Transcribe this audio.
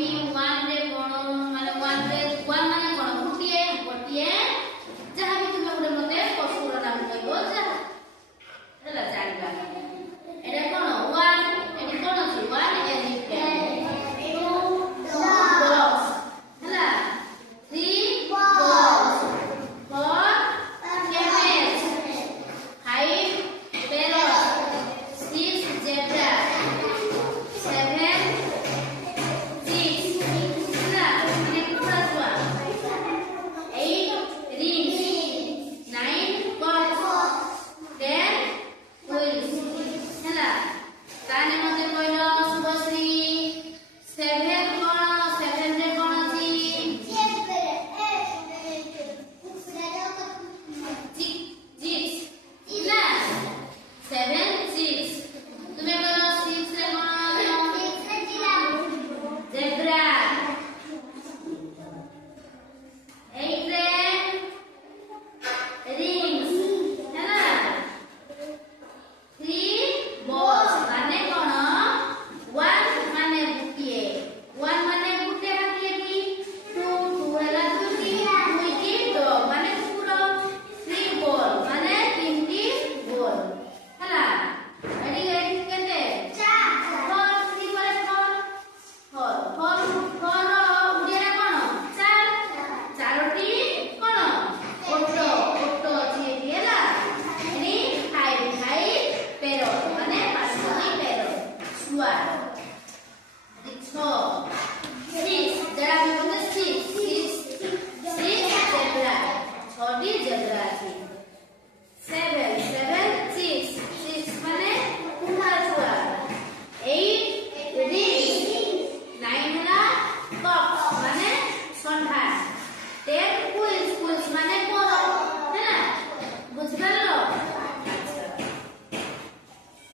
କହିବି one ରେ କଣ ମାନେ one ମାନେ କଣ ଗୋଟିଏ ଯାହା ବି ତୁମେ ଗୋଟେ ମତେ ପଶୁର ନାମ କହିବ ଯାହା ହେଲା ଜାଣିବା ଏଟା କଣ one ଏଠି କଣ ଅଛି one elephant dogs ହେଲା three balls four camels five parrots six zebra seven chicks ହେଲା ମାନେ କୁକୁଡ଼ା ଛୁଆ eight rings nine cocks ten quails ହେଲା ତାନେ ମତେ କହିଲ ଶୁଭଶ୍ରୀ seven କଣ seven ରେ କଣ ଅଛି chicks ହେଲା seven chicks ତୁମେ କହିଲ six ରେ କଣ zebra eight ରେ rings ହେଲା three balls ମାନେ କଣ one ମାନେ ଗୋଟିଏ one ମାନେ ଗୋଟେ ହାତୀଟି two ହେଲା ଦୁଇଟି dog ମାନେ କୁକୁର three ball ମାନେ ତିନିଟି ball ହେଲା ଏଠି କେତେ four three ପରେ four four ର ଓଡ଼ିଆରେ କଣ ଚାରୋଟି କଣ ଓଟ ଅଛି ଏଠି ହେଲା ଏଠି five parrot ମାନେ ପାଞ୍ଚଟି parrot ଶୁଆ